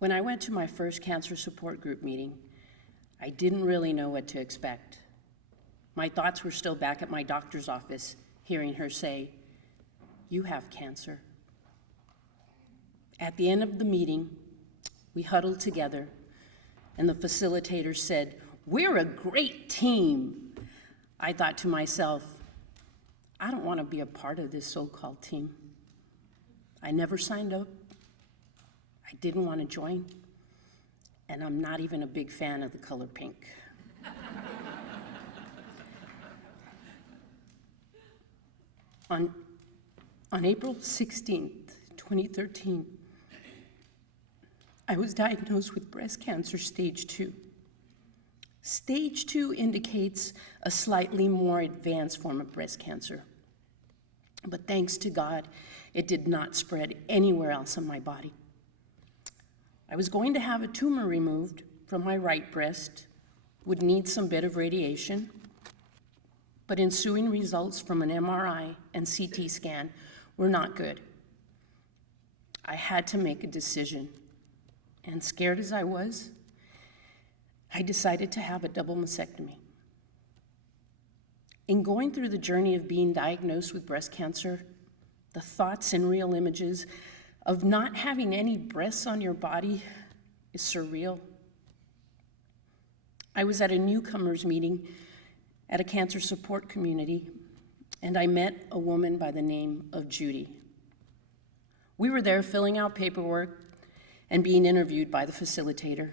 When I went to my first cancer support group meeting, I didn't really know what to expect. My thoughts were still back at my doctor's office, hearing her say, "You have cancer." At the end of the meeting, we huddled together, and the facilitator said, "We're a great team." I thought to myself, I don't want to be a part of this so-called team. I never signed up. I didn't want to join, and I'm not even a big fan of the color pink. On April 16th, 2013, I was diagnosed with breast cancer stage 2. Stage 2 indicates a slightly more advanced form of breast cancer. But thanks to God, it did not spread anywhere else in my body. I was going to have a tumor removed from my right breast, would need some bit of radiation, but ensuing results from an MRI and CT scan were not good. I had to make a decision, and scared as I was, I decided to have a double mastectomy. In going through the journey of being diagnosed with breast cancer, the thoughts and real images of not having any breasts on your body is surreal. I was at a newcomers meeting at a cancer support community, and I met a woman by the name of Judy. We were there filling out paperwork and being interviewed by the facilitator.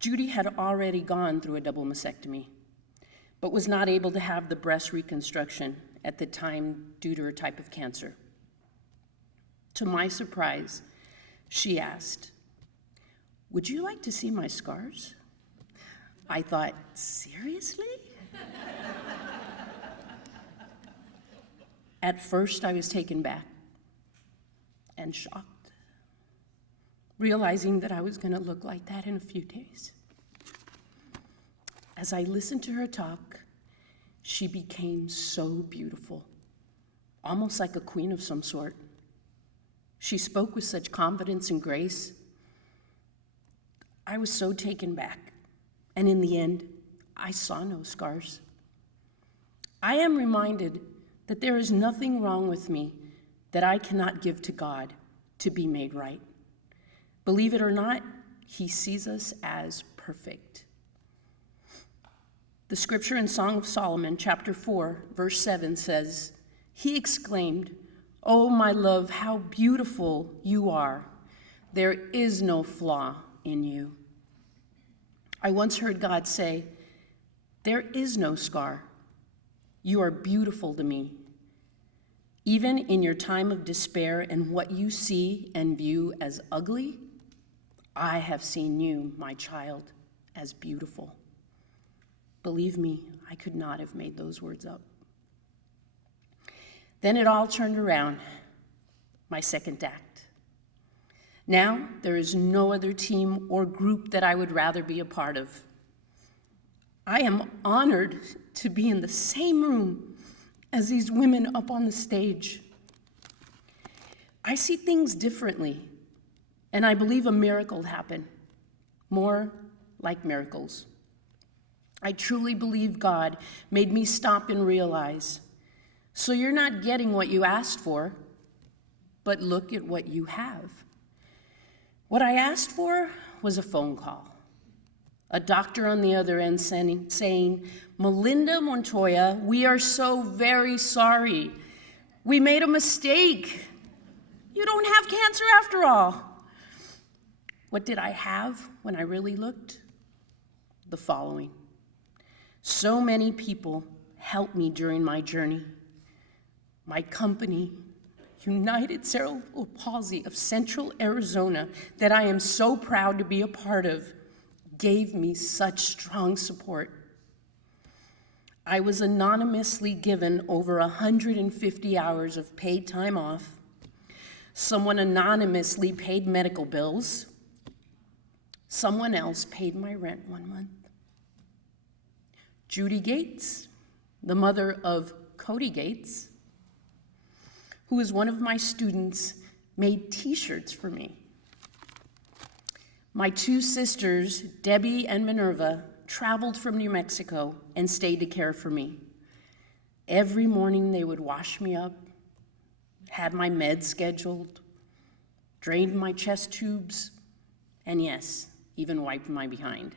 Judy had already gone through a double mastectomy, but was not able to have the breast reconstruction at the time due to her type of cancer. To my surprise, she asked, "Would you like to see my scars?" I thought, seriously? At first, I was taken back and shocked, realizing that I was going to look like that in a few days. As I listened to her talk, she became so beautiful, almost like a queen of some sort. She spoke with such confidence and grace. I was so taken back, and in the end, I saw no scars. I am reminded that there is nothing wrong with me that I cannot give to God to be made right. Believe it or not, He sees us as perfect. The scripture in Song of Solomon, chapter 4, verse 7 says, "He exclaimed, 'Oh, my love, how beautiful you are. There is no flaw in you.'" I once heard God say, "There is no scar. You are beautiful to me. Even in your time of despair and what you see and view as ugly, I have seen you, my child, as beautiful." Believe me, I could not have made those words up. Then it all turned around, my second act. Now, there is no other team or group that I would rather be a part of. I am honored to be in the same room as these women up on the stage. I see things differently, and I believe a miracle happened, more like miracles. I truly believe God made me stop and realize, so you're not getting what you asked for, but look at what you have. What I asked for was a phone call. A doctor on the other end saying, "Melinda Montoya, we are so very sorry. We made a mistake. You don't have cancer after all." What did I have when I really looked? The following. So many people helped me during my journey. My company, United Cerebral Palsy of Central Arizona, that I am so proud to be a part of, gave me such strong support. I was anonymously given over 150 hours of paid time off. Someone anonymously paid medical bills. Someone else paid my rent 1 month. Judy Gates, the mother of Cody Gates, who is one of my students, made t-shirts for me. My two sisters, Debbie and Minerva, traveled from New Mexico and stayed to care for me. Every morning they would wash me up, had my meds scheduled, drained my chest tubes, and yes, even wiped my behind.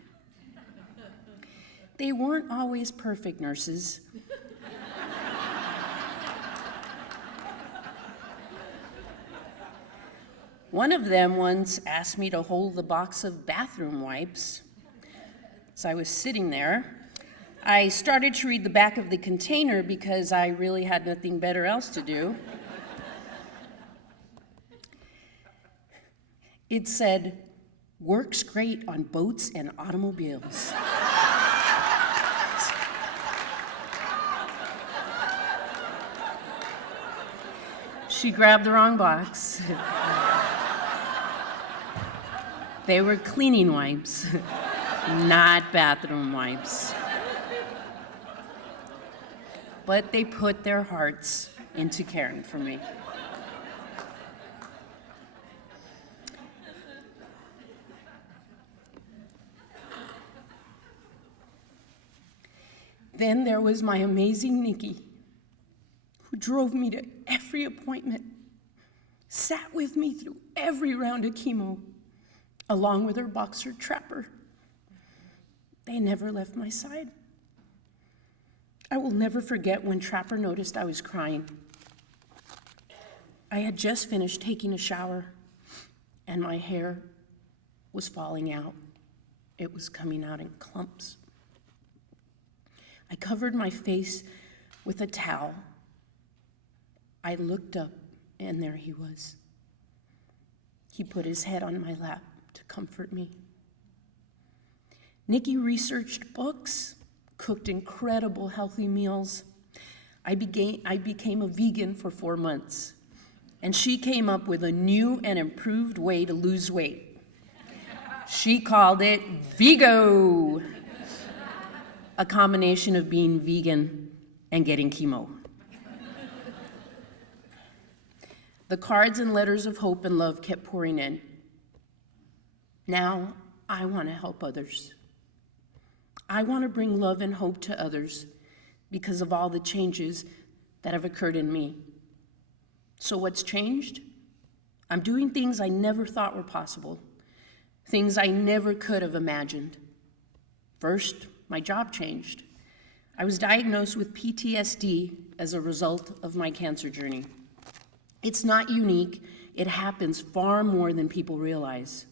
They weren't always perfect nurses. One of them once asked me to hold the box of bathroom wipes. As I was sitting there, I started to read the back of the container because I really had nothing better else to do. It said, "Works great on boats and automobiles." She grabbed the wrong box. They were cleaning wipes, not bathroom wipes. But they put their hearts into caring for me. Then there was my amazing Nikki, who drove me to every appointment, sat with me through every round of chemo, along with her boxer Trapper. They never left my side. I will never forget when Trapper noticed I was crying. I had just finished taking a shower, and my hair was falling out. It was coming out in clumps. I covered my face with a towel. I looked up, and there he was. He put his head on my lap to comfort me. Nikki researched books, cooked incredible healthy meals. I became a vegan for 4 months, and she came up with a new and improved way to lose weight. She called it Vigo, a combination of being vegan and getting chemo. The cards and letters of hope and love kept pouring in. Now, I want to help others. I want to bring love and hope to others because of all the changes that have occurred in me. So what's changed? I'm doing things I never thought were possible, things I never could have imagined. First, my job changed. I was diagnosed with PTSD as a result of my cancer journey. It's not unique. It happens far more than people realize.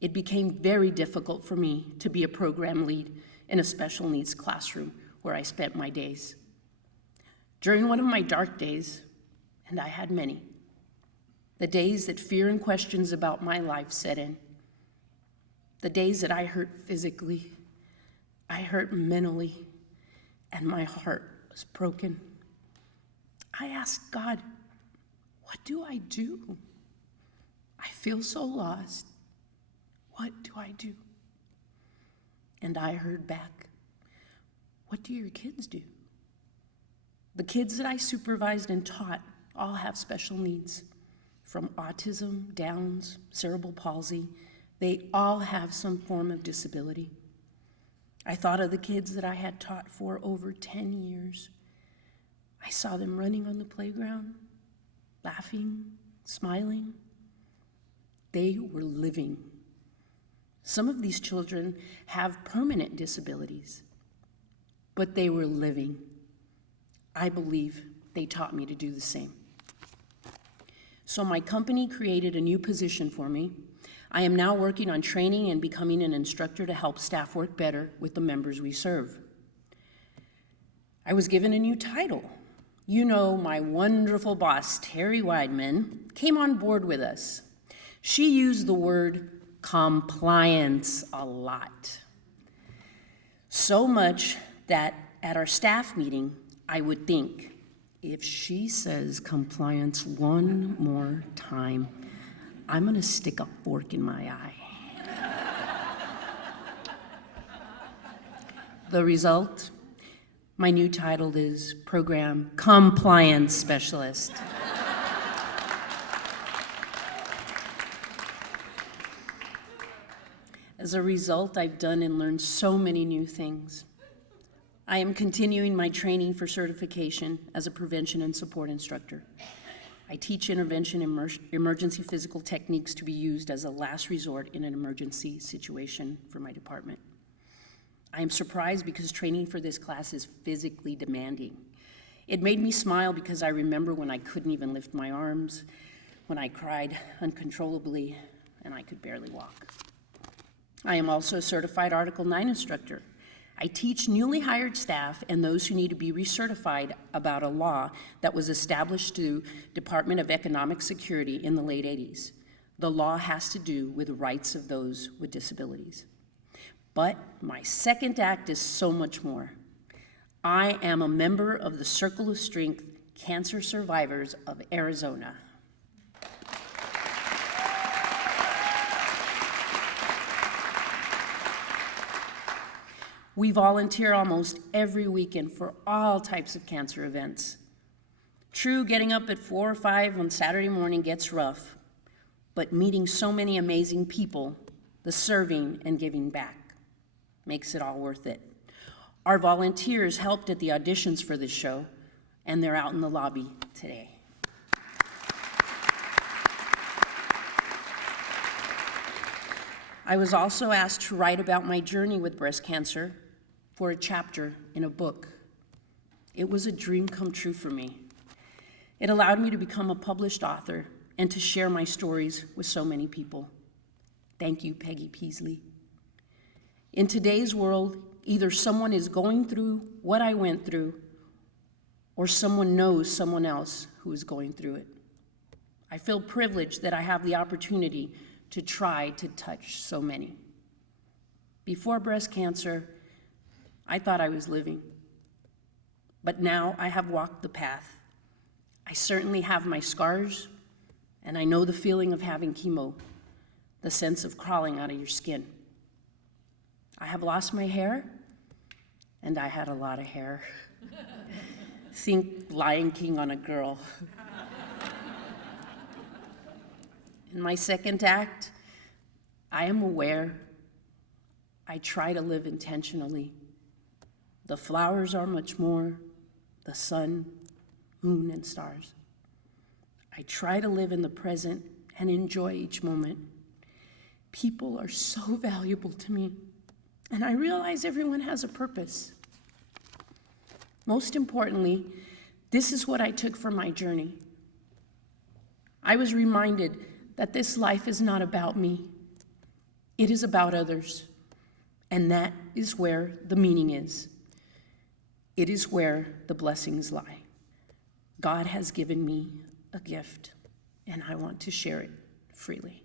It became very difficult for me to be a program lead in a special needs classroom where I spent my days. During one of my dark days, and I had many, the days that fear and questions about my life set in, the days that I hurt physically, I hurt mentally, and my heart was broken. I asked God, what do I do? I feel so lost. What do I do? And I heard back, what do your kids do? The kids that I supervised and taught all have special needs, from autism, Downs, cerebral palsy. They all have some form of disability. I thought of the kids that I had taught for over 10 years. I saw them running on the playground, laughing, smiling. They were living. Some of these children have permanent disabilities, but they were living. I believe they taught me to do the same. So my company created a new position for me. I am now working on training and becoming an instructor to help staff work better with the members we serve. I was given a new title. You know, my wonderful boss, Terry Weidman, came on board with us. She used the word compliance a lot. So much that at our staff meeting, I would think, if she says compliance one more time, I'm gonna stick a fork in my eye. The result, my new title is Program Compliance Specialist. As a result, I've done and learned so many new things. I am continuing my training for certification as a prevention and support instructor. I teach intervention emergency physical techniques to be used as a last resort in an emergency situation for my department. I am surprised because training for this class is physically demanding. It made me smile because I remember when I couldn't even lift my arms, when I cried uncontrollably, and I could barely walk. I am also a certified Article 9 instructor. I teach newly hired staff and those who need to be recertified about a law that was established through Department of Economic Security in the late 80s. The law has to do with the rights of those with disabilities. But my second act is so much more. I am a member of the Circle of Strength Cancer Survivors of Arizona. We volunteer almost every weekend for all types of cancer events. True, getting up at 4 or 5 on Saturday morning gets rough, but meeting so many amazing people, the serving and giving back, makes it all worth it. Our volunteers helped at the auditions for this show, and they're out in the lobby today. I was also asked to write about my journey with breast cancer for a chapter in a book. It was a dream come true for me. It allowed me to become a published author and to share my stories with so many people. Thank you, Peggy Peasley. In today's world, either someone is going through what I went through, or someone knows someone else who is going through it. I feel privileged that I have the opportunity to try to touch so many. Before breast cancer, I thought I was living, but now I have walked the path. I certainly have my scars, and I know the feeling of having chemo, the sense of crawling out of your skin. I have lost my hair, and I had a lot of hair. Think Lion King on a girl. In my second act, I am aware. I try to live intentionally. The flowers are much more, the sun, moon, and stars. I try to live in the present and enjoy each moment. People are so valuable to me, and I realize everyone has a purpose. Most importantly, this is what I took from my journey. I was reminded that this life is not about me. It is about others, and that is where the meaning is. It is where the blessings lie. God has given me a gift, and I want to share it freely.